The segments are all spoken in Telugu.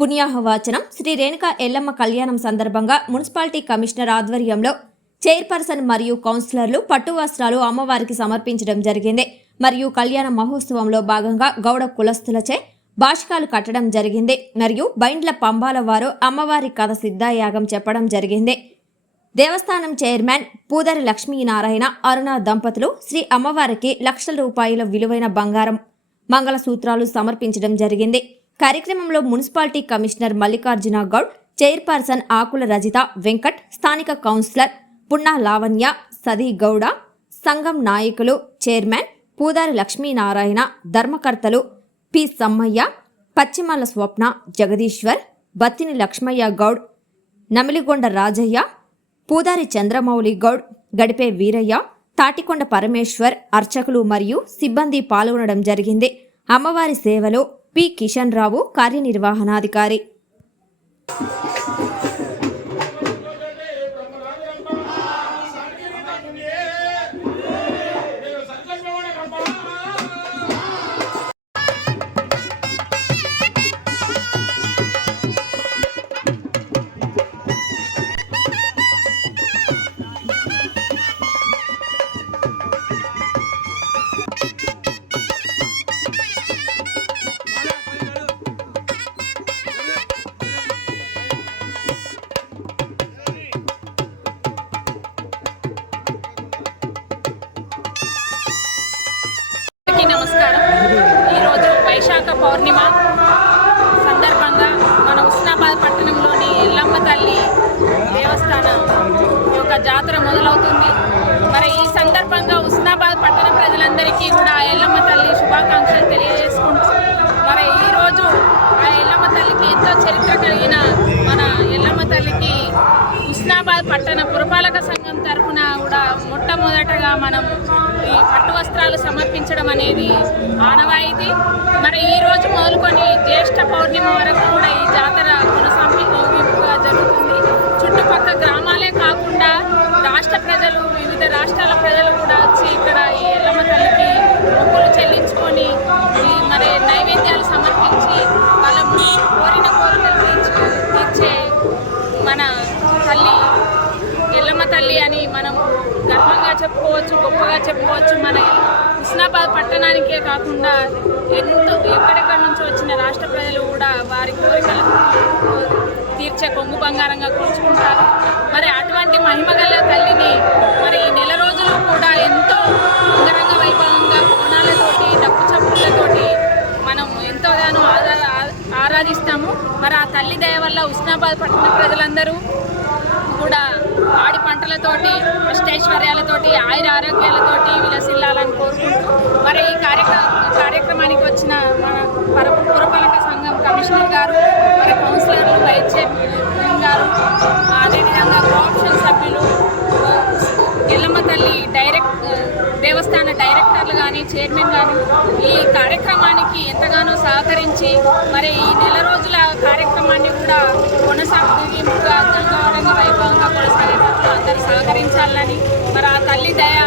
పుణ్యాహవాచనం శ్రీ రేణుకా ఎల్లమ్మ కళ్యాణం సందర్భంగా మున్సిపాలిటీ కమిషనర్ ఆధ్వర్యంలో చైర్పర్సన్ మరియు కౌన్సిలర్లు పట్టు వస్త్రాలు అమ్మవారికి సమర్పించడం జరిగింది. మరియు కళ్యాణ మహోత్సవంలో భాగంగా గౌడ కులస్తులచే భాషకాలు కట్టడం జరిగింది. మరియు బైండ్ల పంబాల వారు అమ్మవారి కథ సిద్ధాయాగం చెప్పడం జరిగింది. దేవస్థానం చైర్మన్ పూదరి లక్ష్మీనారాయణ అరుణ దంపతులు శ్రీ అమ్మవారికి లక్షల రూపాయల విలువైన బంగారం మంగళసూత్రాలు సమర్పించడం జరిగింది. కార్యక్రమంలో municipality commissioner Mallikarjuna Goud chairperson Akula Rajitha Venkat స్థానిక కౌన్సిలర్ పున్నా లావణ్య సదీ గౌడ సంఘం నాయకులు చైర్మన్ పూదారి లక్ష్మీనారాయణ ధర్మకర్తలు పి సమ్మయ్య పశ్చిమాల స్వప్న జగదీశ్వర్ బత్తిని లక్ష్మయ్య గౌడ్ నమిలిగొండ రాజయ్య పూదారి చంద్రమౌళి గౌడ్ గడిపే వీరయ్య తాటికొండ పరమేశ్వర్ అర్చకులు మరియు సిబ్బంది పాల్గొనడం జరిగింది. అమ్మవారి సేవలో పి. కిషన్ రావు కార్యనిర్వహణాధికారి. ఈరోజు వైశాఖ పౌర్ణిమ సందర్భంగా మన ఉస్నాబాద్ పట్టణంలోని ఎల్లమ్మ తల్లి దేవస్థానం యొక్క జాతర మొదలవుతుంది. మరి ఈ సందర్భంగా ఉస్నాబాద్ పట్టణ ప్రజలందరికీ కూడా ఆ ఎల్లమ్మ తల్లి శుభాకాంక్షలు తెలియజేసుకుంటూ మరి ఈరోజు ఆ ఎల్లమ్మ తల్లికి ఎంతో చరిత్ర కలిగిన మన ఎల్లమ్మ తల్లికి హైదరాబాద్ పట్టణ పురపాలక సంఘం తరఫున కూడా మొట్టమొదటగా మనం ఈ పట్టు వస్త్రాలు సమర్పించడం అనేది ఆనవాయితీ. మరి ఈ రోజు మొదలుకొని జ్యేష్ఠ పౌర్ణిమ వరకు కూడా ఈ జాతర కొనసాగింపుగా జరుగుతుంది. చుట్టుపక్కల గ్రామాలే కాకుండా రాష్ట్ర ప్రజలు వివిధ రాష్ట్రాల ప్రజలు కూడా వచ్చి ఇక్కడ ఈ ఎల్లమ్మ తల్లికి మొక్కులు చెల్లించుకొని చెప్పుకోవచ్చు గొప్పగా చెప్పుకోవచ్చు. మన హుస్నాబాద్ పట్టణానికే కాకుండా ఎంతో ఎక్కడెక్కడి నుంచి వచ్చిన రాష్ట్ర ప్రజలు కూడా వారి కోరికలు తీర్చే కొంగు బంగారంగా కూర్చుకుంటారు. మరి అటువంటి మహిమగల తల్లిని మరి ఈ నెల రోజులు కూడా ఎంతో అంగరంగ వైభవంగా కోణాలతోటి డప్పు చప్పులతోటి మనం ఎంతోగానో ఆరా ఆరాధిస్తాము. మరి ఆ తల్లి దయ వల్ల ఉస్నాబాద్ పట్టణ ప్రజలందరూ కూడా పాడి పంటలతోటి అష్టైశ్వర్యాలతోటి ఆయుర ఆరోగ్యాలతోటి విలసిల్లాలని కోరుకుంటూ మరి ఈ కార్యక్రమ కార్యక్రమానికి వచ్చిన మన పర పురపాలక సంఘం కమిషనర్ గారు మరి కౌన్సిలర్లు వైస్ చైర్మన్ గారు అదేవిధంగా కోఆప్షన్ సభ్యులు ఎల్లమ్మ తల్లి డైరెక్ట్ దేవస్థాన డైరెక్టర్లు కానీ చైర్మన్ కానీ ఈ కార్యక్రమానికి ఎంతగానో సహకరించి మరి ఈ నెల రోజుల కార్యక్రమాన్ని కూడా కొనసాగింపుగా గంగావరంగ వైభవంగా కొనసాగేటట్లు అందరూ సహకరించాలని మరి ఆ తల్లి దయ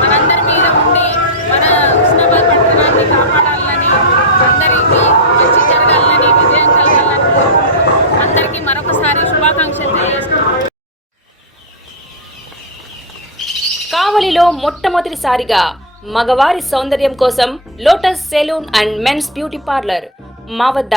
మనందరి మీద ఉండి మన హుస్నాబాద్ పట్టణాన్ని కాపాడాలని అందరికీ మంచి జరగాలని విజయం కలగాలని అందరికీ మరొకసారి శుభాకాంక్షలు తెలియజేస్తున్నాను కావలిలో మొట్టమొదటిసారిగా మగవారి సౌందర్యం కోసం lotus salon and men's beauty parlour మా వద్ద